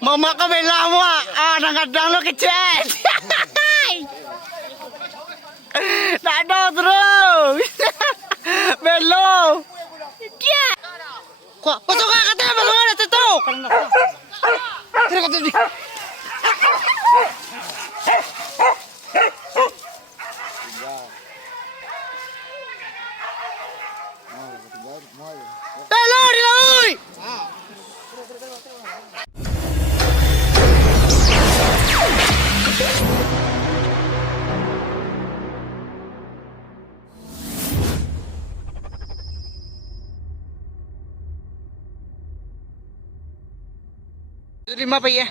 Mama ka may lama. Nangadang lo kecet. Nado terus. Belo. Ya. Kok pasok ka katanya pasok ka dito. Tira ka dito. Belo dia oi. Lima pa ya.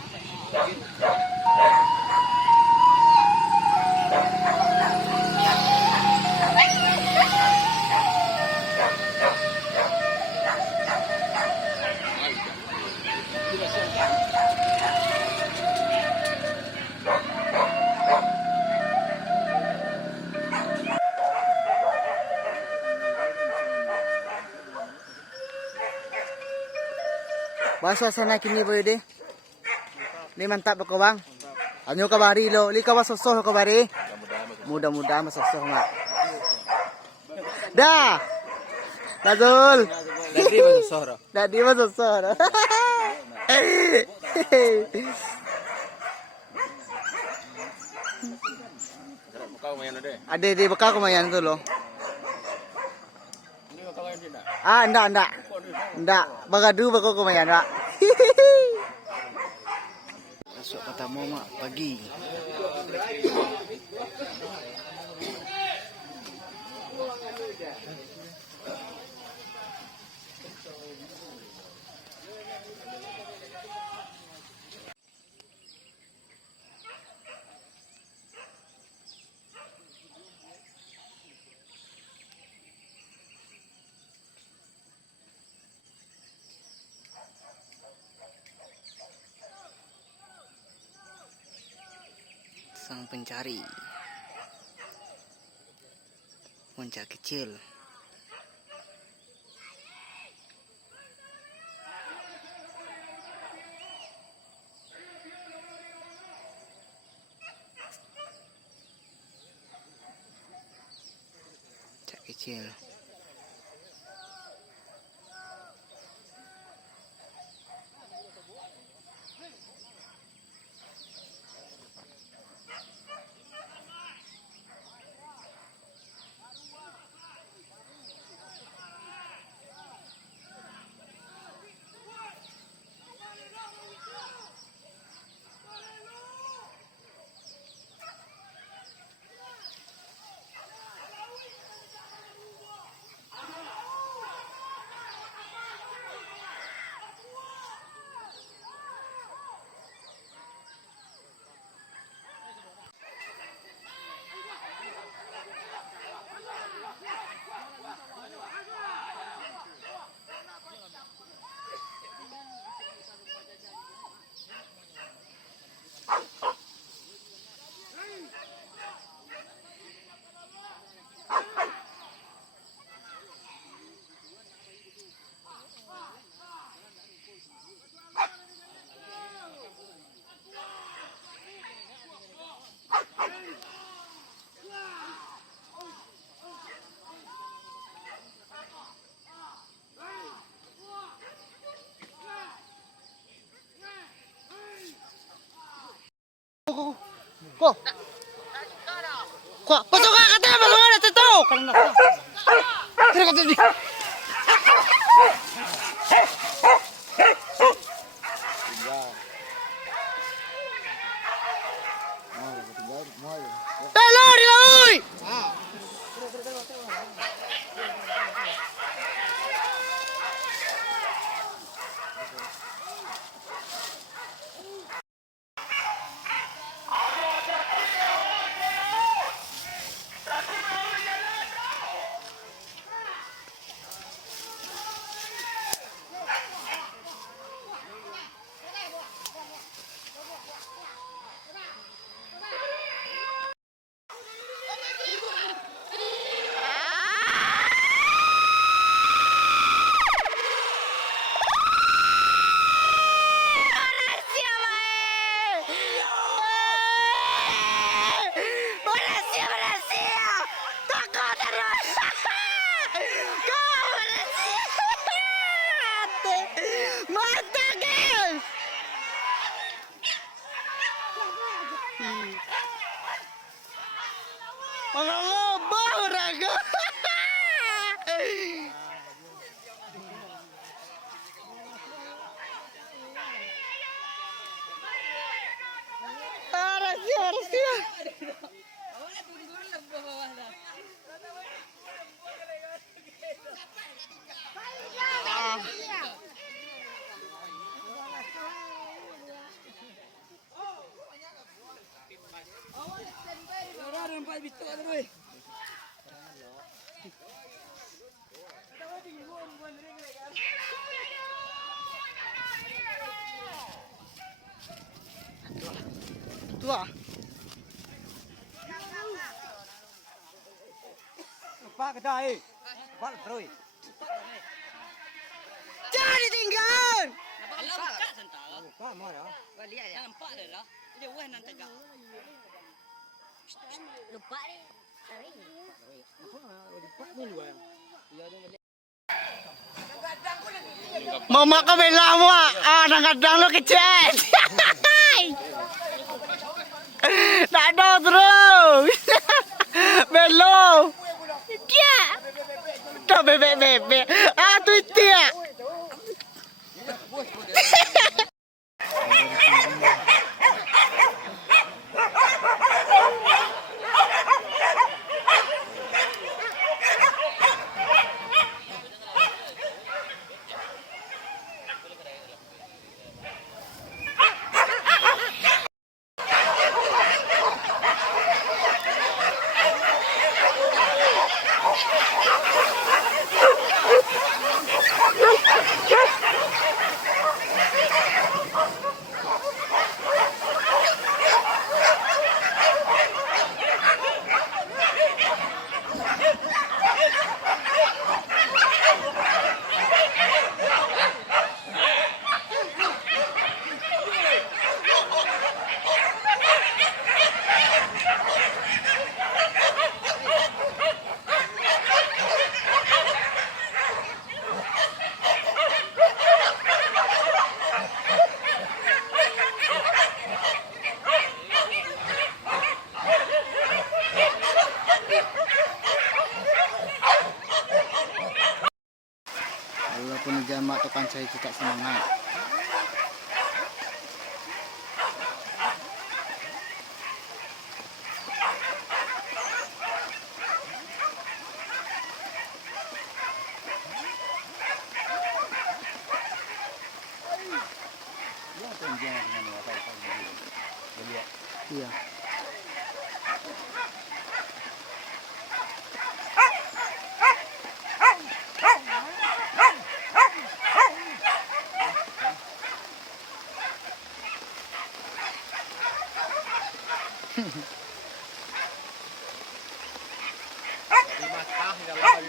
Bahasa sana kini boy deh. Ni mantap ko bang. Anyo ka bari lo, li ka masosoh ka bari. Mudah-mudahan masosoh mak. Dah. Nazul. Dadi masosoh ro. Dadi masosoh ro. Bekau mayan ade. Ade di bekal kumayan tu lo. Ini bekau yang tidak. Ndak. Ndak. Bagadu bekal kumayan mak. Masuk kata mak pagi. Sang pencari puncak kecil. Puncak kecil. Kok? Pasok ka katanya pasok ka dito. Tira ka dito. Belo dia oi. Astaga! Mga ngobaw, raga! Rasia. Tua. Pak kedai. Pak terus. Jangan ditinggal. Pak mana? Lupa deh. Tarik. Pak dulu ya. Mama ka may lawa. Nangadang lo kecet. Nado terus. Belo. Dia. Dah bebe. Tu dia. Walaupun jamak tu kan saya tidak semangat. Iya. Lima tahun, 5 tahun.